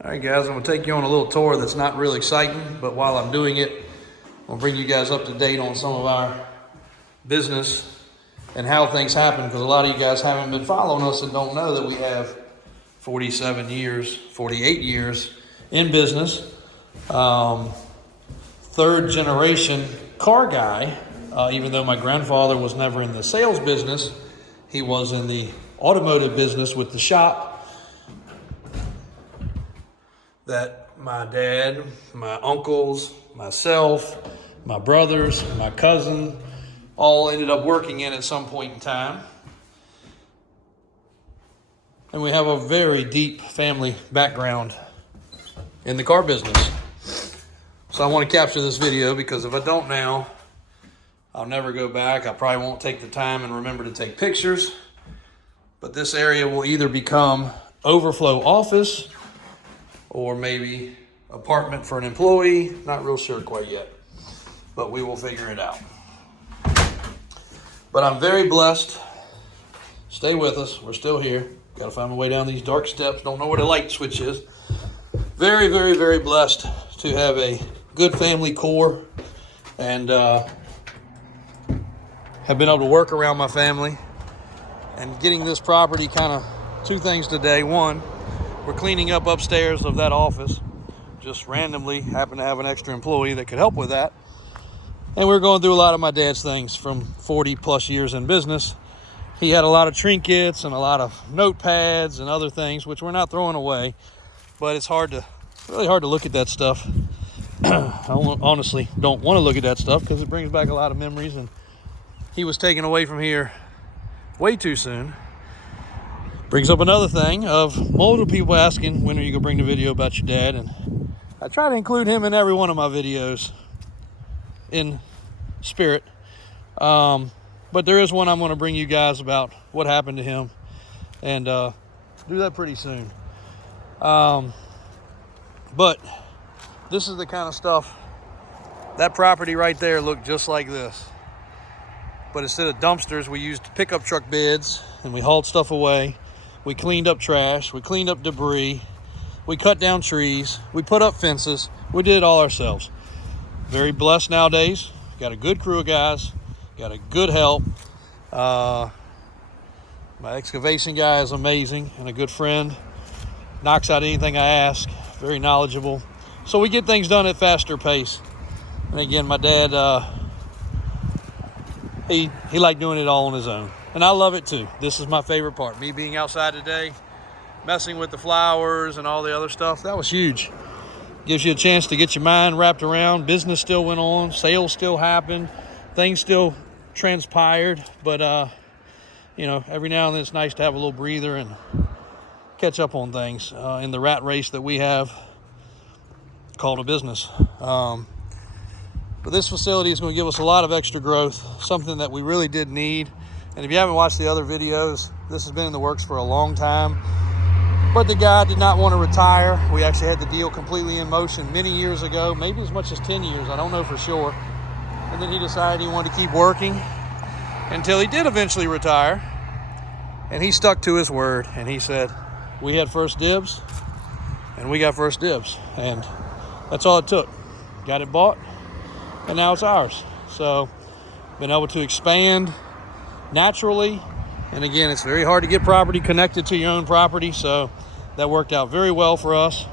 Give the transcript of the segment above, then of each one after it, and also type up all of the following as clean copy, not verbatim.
All right, guys, I'm gonna take you on a little tour that's not real exciting, but while I'm doing it, I'll bring you guys up to date on some of our business and how things happen, because a lot of you guys haven't been following us and don't know that we have 48 years in business. Third generation car guy, even though my grandfather was never in the sales business, he was in the automotive business with the shop that my dad, my uncles, myself, my brothers, my cousin, all ended up working in at some point in time. And we have a very deep family background in the car business. So I want to capture this video, because if I don't now, I'll never go back. I probably won't take the time and remember to take pictures. But this area will either become overflow office or maybe apartment for an employee. Not real sure quite yet, but we will figure it out. But I'm very blessed. Stay with us. We're still here. Got to find my way down these dark steps. Don't know where the light switch is. Very, very, very blessed to have a good family core, and have been able to work around my family. And getting this property, kind of two things today. One, we're cleaning up upstairs of that office. Just randomly happen to have an extra employee that could help with that. And we're going through a lot of my dad's things from 40 plus years in business. He had a lot of trinkets and a lot of notepads and other things, which we're not throwing away, but it's really hard to look at that stuff. I honestly don't want to look at that stuff because it brings back a lot of memories, and he was taken away from here way too soon. Brings up another thing of multiple people asking, when are you gonna bring the video about your dad? And I try to include him in every one of my videos in spirit. But there is one I'm gonna bring you guys about what happened to him, and do that pretty soon. But this is the kind of stuff, that property right there looked just like this. But instead of dumpsters, we used pickup truck beds, and we hauled stuff away. We cleaned up trash, we cleaned up debris, we cut down trees, we put up fences. We did it all ourselves. Very blessed nowadays. Got a good crew of guys, got a good help. My excavation guy is amazing and a good friend. Knocks out anything I ask, very knowledgeable. So we get things done at faster pace. And again, my dad, he liked doing it all on his own. And I love it too. This is my favorite part. Me being outside today, messing with the flowers and all the other stuff, that was huge. Gives you a chance to get your mind wrapped around. Business still went on, sales still happened, things still transpired. But, every now and then it's nice to have a little breather and catch up on things in the rat race that we have called a business. But this facility is going to give us a lot of extra growth, something that we really did need. And if you haven't watched the other videos, this has been in the works for a long time. But the guy did not want to retire. We actually had the deal completely in motion many years ago, maybe as much as 10 years, I don't know for sure. And then he decided he wanted to keep working until he did eventually retire. And he stuck to his word, and he said, we had first dibs, and we got first dibs. And that's all it took. Got it bought, and now it's ours. So, been able to expand naturally. And again, it's very hard to get property connected to your own property, so that worked out very well for us.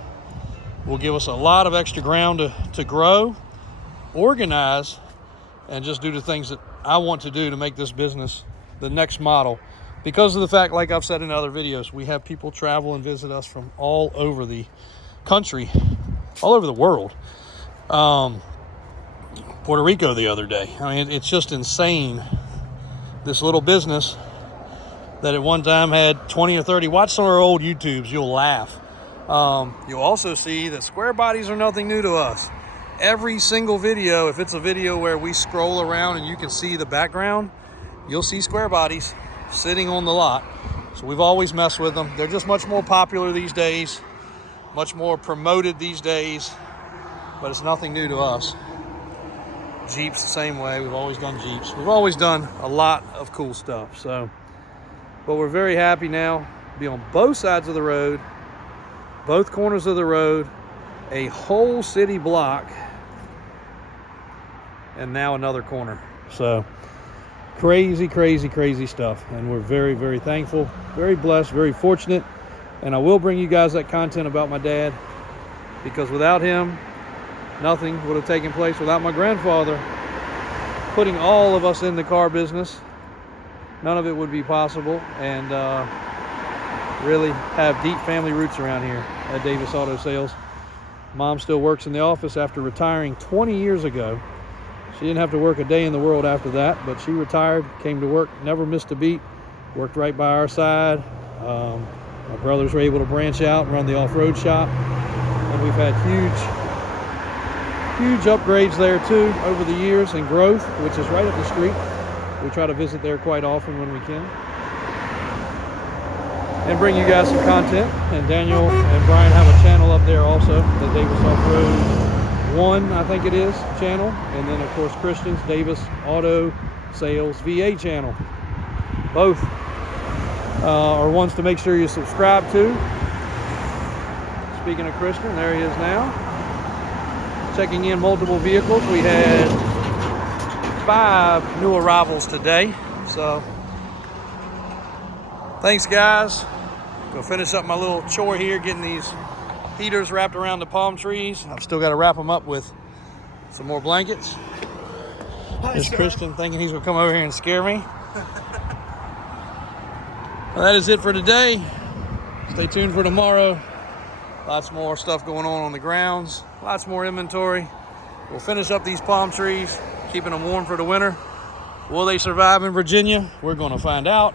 Will give us a lot of extra ground to grow, organize, and just do the things that I want to do to make this business the next model. Because of the fact, like I've said in other videos, we have people travel and visit us from all over the country, all over the world. Puerto Rico the other day. I mean, it's just insane. This little business that at one time had 20 or 30. Watch some of our old YouTubes, you'll laugh. You'll also see that square bodies are nothing new to us. Every single video, if it's a video where we scroll around and you can see the background, you'll see square bodies sitting on the lot. So we've always messed with them. They're just much more popular these days, much more promoted these days, but it's nothing new to us. Jeeps the same way. We've always done Jeeps. We've always done a lot of cool stuff. So, but we're very happy now to be on both sides of the road both corners of the road, a whole city block, and now another corner. So crazy, crazy, crazy stuff. And we're very, very thankful, very blessed, very fortunate. And I will bring you guys that content about my dad, because without him, nothing would have taken place. Without my grandfather putting all of us in the car business, none of it would be possible. And really have deep family roots around here at Davis Auto Sales. Mom still works in the office after retiring 20 years ago. She didn't have to work a day in the world after that, but she retired, came to work, never missed a beat, worked right by our side. My brothers were able to branch out and run the off-road shop, and we've had huge upgrades there too over the years, and growth, which is right up the street. We try to visit there quite often when we can, and bring you guys some content. And Daniel and Brian have a channel up there also, the Davis Off-Road 1, I think it is, channel. And then of course Christian's Davis Auto Sales VA channel. Both are ones to make sure you subscribe to. Speaking of Christian, there he is now, checking in multiple vehicles. We had 5 new arrivals today, so thanks guys. Go finish up my little chore here, getting these heaters wrapped around the palm trees. I've still got to wrap them up with some more blankets. There's Christian thinking he's gonna come over here and scare me. Well, that is it for today. Stay tuned for tomorrow. Lots more stuff going on the grounds, lots more inventory. We'll finish up these palm trees, keeping them warm for the winter. Will they survive in Virginia? We're gonna find out.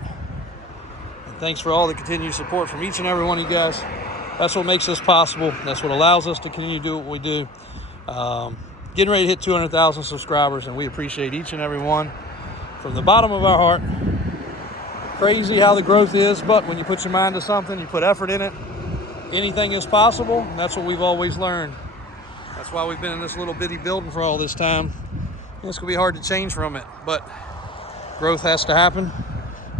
And thanks for all the continued support from each and every one of you guys. That's what makes this possible. That's what allows us to continue to do what we do. Getting ready to hit 200,000 subscribers, and we appreciate each and every one from the bottom of our heart. Crazy how the growth is, but when you put your mind to something, you put effort in it, anything is possible. And that's what we've always learned. That's why we've been in this little bitty building for all this time. It's gonna be hard to change from it, but growth has to happen,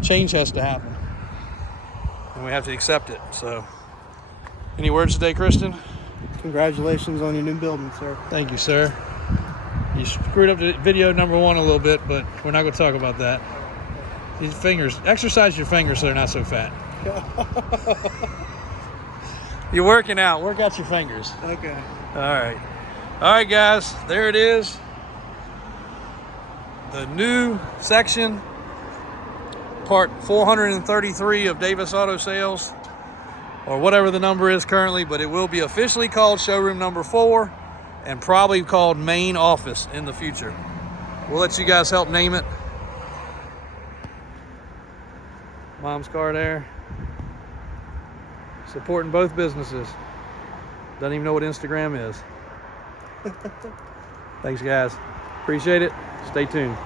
change has to happen, and we have to accept it. So, any words today, Kristen? Congratulations on your new building, sir. Thank you, sir. You screwed up the video number 1 a little bit, but we're not gonna talk about that. These fingers, exercise your fingers so they're not so fat. You're working out, work out your fingers. Okay. All right guys, there it is. The new section, part 433 of Davis Auto Sales, or whatever the number is currently, but it will be officially called showroom number 4 and probably called main office in the future. We'll let you guys help name it. Mom's car there, supporting both businesses. Doesn't even know what Instagram is. Thanks guys, appreciate it. Stay tuned.